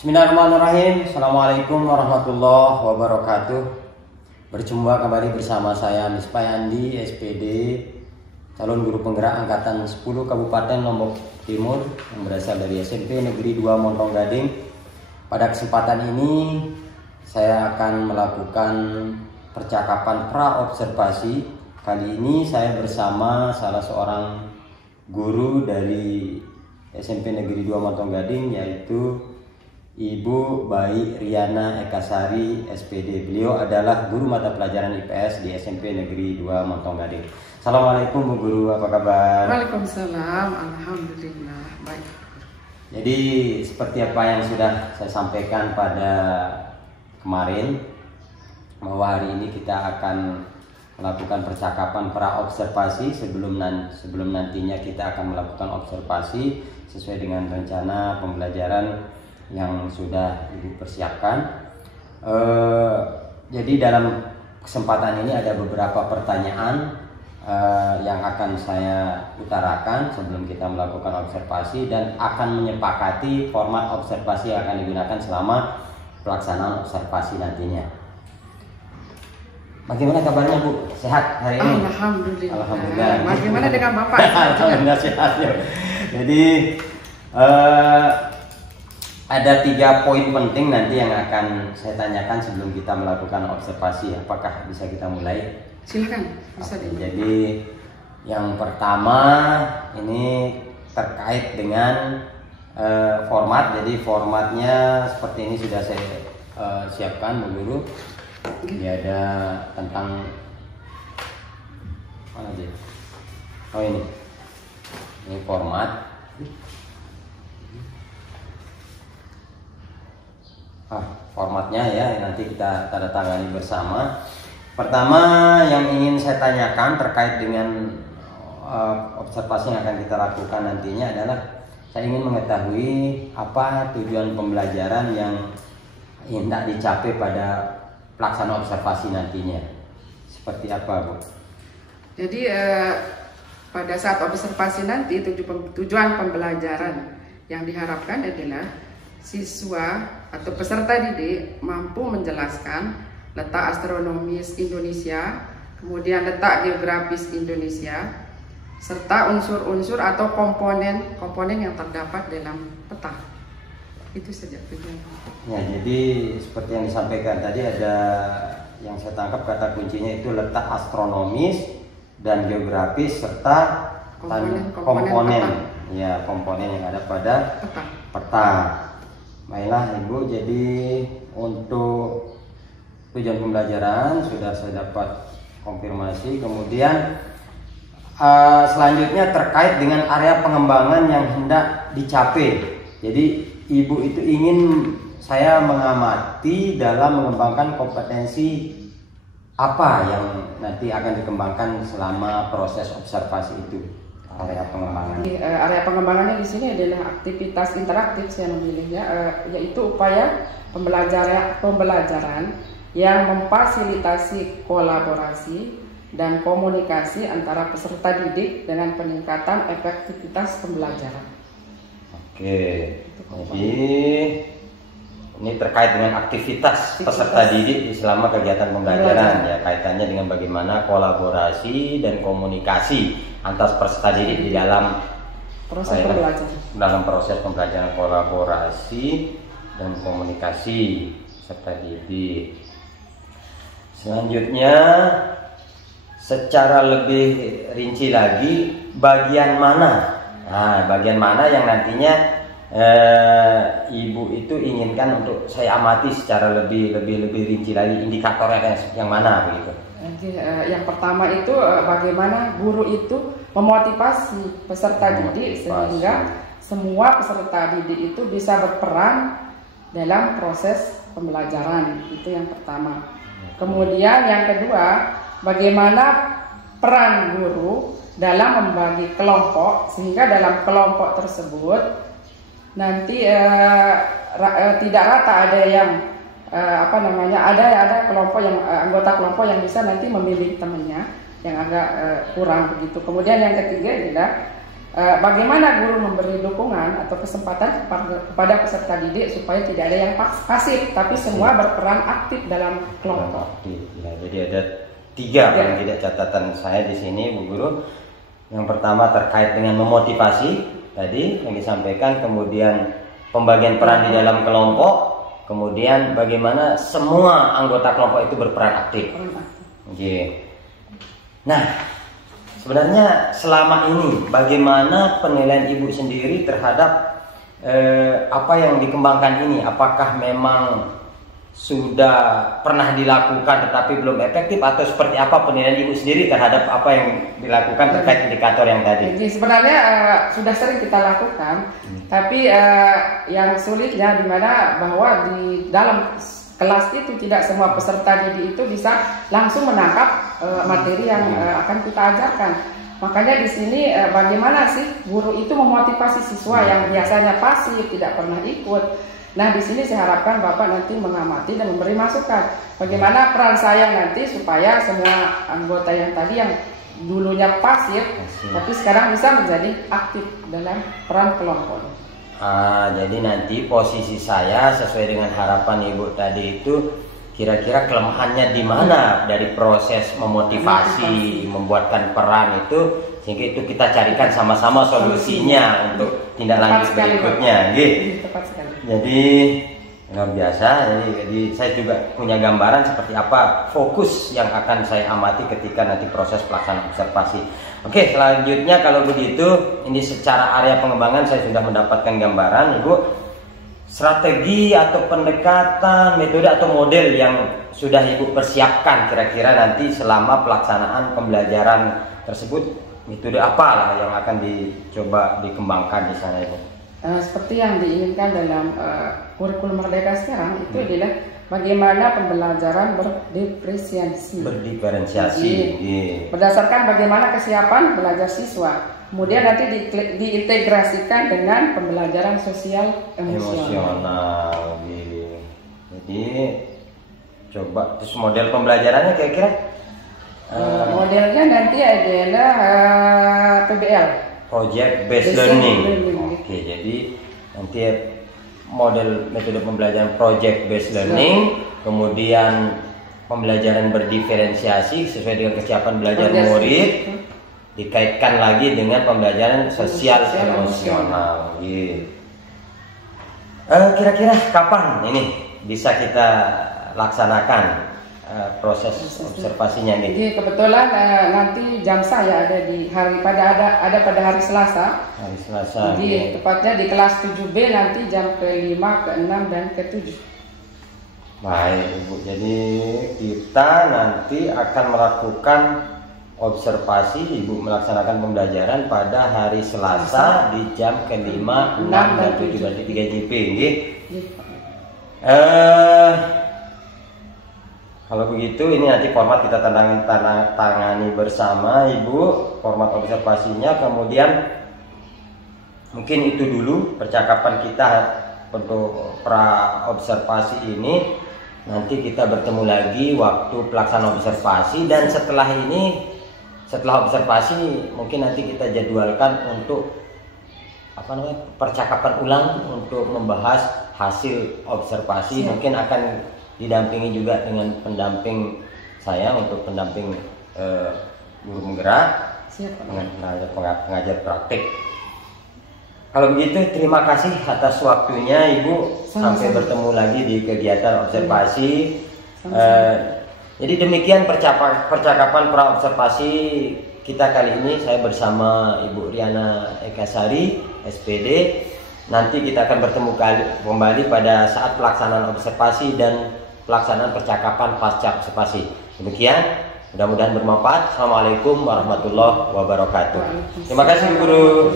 Bismillahirrahmanirrahim. Assalamualaikum warahmatullahi wabarakatuh. Berjumpa kembali bersama saya Misbah Andi, SPD, calon guru penggerak angkatan 10 Kabupaten Lombok Timur yang berasal dari SMP Negeri 2 Montong Gading. Pada kesempatan ini saya akan melakukan percakapan pra-observasi. Kali ini saya bersama salah seorang guru dari SMP Negeri 2 Montong Gading, yaitu Ibu Bayi Riana Ekasari, SPD. Beliau adalah guru mata pelajaran IPS di SMP Negeri 2 Montong Gading. Assalamualaikum Bu Guru, apa kabar? Waalaikumsalam, alhamdulillah baik. Jadi seperti apa yang sudah saya sampaikan pada kemarin, bahwa hari ini kita akan melakukan percakapan pra-observasi sebelum nantinya kita akan melakukan observasi sesuai dengan rencana pembelajaran yang sudah Ibu persiapkan. Jadi dalam kesempatan ini ada beberapa pertanyaan yang akan saya utarakan sebelum kita melakukan observasi, dan akan menyepakati format observasi yang akan digunakan selama pelaksanaan observasi nantinya. Bagaimana kabarnya Bu? Sehat hari ini? Alhamdulillah. Alhamdulillah. Bagaimana dengan Bapak? Alhamdulillah sehat ya. Jadi ada 3 poin penting nanti yang akan saya tanyakan sebelum kita melakukan observasi. Apakah bisa kita mulai? Silakan. Bisa. Jadi yang pertama ini terkait dengan format. Jadi formatnya seperti ini sudah saya siapkan Bu Guru. Ini ada tentang mana aja? Oh ini format. Formatnya ya, nanti kita tanda tangani bersama. Pertama yang ingin saya tanyakan terkait dengan observasi yang akan kita lakukan nantinya adalah saya ingin mengetahui apa tujuan pembelajaran yang hendak dicapai pada pelaksanaan observasi nantinya. Seperti apa Bu? Jadi pada saat observasi nanti tujuan pembelajaran yang diharapkan adalah siswa atau peserta didik mampu menjelaskan letak astronomis Indonesia, kemudian letak geografis Indonesia, serta unsur-unsur atau komponen yang terdapat dalam peta. Itu saja tujuan. Ya, jadi seperti yang disampaikan tadi, ada yang saya tangkap kata kuncinya itu letak astronomis dan geografis serta komponen yang ada pada peta. Baiklah Ibu, jadi untuk tujuan pembelajaran sudah saya dapat konfirmasi. Kemudian selanjutnya terkait dengan area pengembangan yang hendak dicapai. Jadi Ibu itu ingin saya mengamati dalam mengembangkan kompetensi apa yang nanti akan dikembangkan selama proses observasi itu. Area pengembangan. Area pengembangannya di sini adalah aktivitas interaktif, saya memilihnya, yaitu upaya pembelajaran yang memfasilitasi kolaborasi dan komunikasi antara peserta didik dengan peningkatan efektivitas pembelajaran. Oke, jadi ini terkait dengan aktivitas peserta didik selama kegiatan pembelajaran, ya, kaitannya dengan bagaimana kolaborasi dan komunikasi antar peserta didik di dalam proses pembelajaran, kolaborasi dan komunikasi peserta didik. Selanjutnya, secara lebih rinci lagi, bagian mana yang nantinya Ibu itu inginkan untuk saya amati secara lebih rinci lagi, indikatornya yang mana begitu. Yang pertama itu bagaimana guru itu memotivasi peserta didik sehingga semua peserta didik itu bisa berperan dalam proses pembelajaran. Itu yang pertama. Kemudian yang kedua, bagaimana peran guru dalam membagi kelompok sehingga dalam kelompok tersebut nanti tidak rata, ada yang ada kelompok yang anggota kelompok yang bisa nanti membimbing temannya yang agak kurang begitu. Kemudian yang ketiga adalah bagaimana guru memberi dukungan atau kesempatan kepada peserta didik supaya tidak ada yang pasif, tapi semua berperan aktif dalam kelompok. Ya, jadi ada 3 paling tidak catatan saya di sini, Bu Guru. Yang pertama terkait dengan memotivasi tadi yang disampaikan, kemudian pembagian peran di dalam kelompok, kemudian bagaimana semua anggota kelompok itu berperan aktif. Nah, sebenarnya selama ini bagaimana penilaian Ibu sendiri terhadap apa yang dikembangkan ini? Apakah memang sudah pernah dilakukan tetapi belum efektif, atau seperti apa penilaian Ibu sendiri terhadap apa yang dilakukan terkait indikator yang tadi? Jadi sebenarnya sudah sering kita lakukan, tapi yang sulitnya dimana bahwa di dalam kelas itu tidak semua peserta didik itu bisa langsung menangkap materi yang akan kita ajarkan. Makanya di sini bagaimana sih guru itu memotivasi siswa yang biasanya pasif, tidak pernah ikut. Nah, di sini saya harapkan Bapak nanti mengamati dan memberi masukan bagaimana peran saya nanti supaya semua anggota yang tadi yang dulunya pasif tapi sekarang bisa menjadi aktif dalam peran kelompok. Jadi nanti posisi saya sesuai dengan harapan Ibu tadi itu kira-kira kelemahannya di mana dari proses memotivasi, membuatkan peran itu, sehingga itu kita carikan sama-sama solusinya untuk tindak lanjut berikutnya. Tepat sekali. Jadi luar biasa. Jadi saya juga punya gambaran seperti apa fokus yang akan saya amati ketika nanti proses pelaksanaan observasi. Oke, selanjutnya kalau begitu, ini secara area pengembangan saya sudah mendapatkan gambaran, Ibu. Strategi atau pendekatan, metode atau model yang sudah Ibu persiapkan kira-kira nanti selama pelaksanaan pembelajaran tersebut, metode apalah yang akan dicoba dikembangkan di sana, Ibu? Seperti yang diinginkan dalam kurikulum Merdeka sekarang itu adalah bagaimana pembelajaran berdiferensiasi. Berdasarkan bagaimana kesiapan belajar siswa, kemudian nanti diintegrasikan dengan pembelajaran sosial emosional. Jadi coba terus model pembelajarannya kira-kira? Modelnya nanti adalah PBL. Project Based Learning. Oke, jadi nanti model metode pembelajaran Project Based Learning, kemudian pembelajaran berdiferensiasi sesuai dengan kesiapan belajar murid, dikaitkan lagi dengan pembelajaran sosial emosional. Kira-kira kapan ini bisa kita laksanakan proses observasinya ini? Jadi kebetulan nanti jam saya ada di pada hari Selasa. Hari Selasa. Jadi tepatnya di kelas 7B nanti jam ke-5, ke-6 dan ke-7. Baik, Ibu. Jadi kita nanti akan melakukan observasi, Ibu melaksanakan pembelajaran pada hari Selasa di jam ke-5, 6 dan 7 berarti 3 JP, nggih. Kalau begitu ini nanti format kita tangani bersama, Ibu, format observasinya. Kemudian mungkin itu dulu percakapan kita untuk pra observasi ini. Nanti kita bertemu lagi waktu pelaksanaan observasi, dan setelah observasi mungkin nanti kita jadwalkan untuk percakapan ulang untuk membahas hasil observasi. Mungkin akan didampingi juga dengan pendamping saya untuk pendamping guru penggerak, pengajar praktik. Kalau begitu terima kasih atas waktunya, Ibu. Sampai bertemu lagi di kegiatan observasi. Jadi demikian percakapan pra observasi kita kali ini. Saya bersama Ibu Riana Ekasari, SPD. Nanti kita akan bertemu kembali pada saat pelaksanaan observasi dan pelaksanaan percakapan pasca observasi. Demikian, mudah-mudahan bermanfaat. Assalamualaikum warahmatullahi wabarakatuh. Terima kasih, Guru.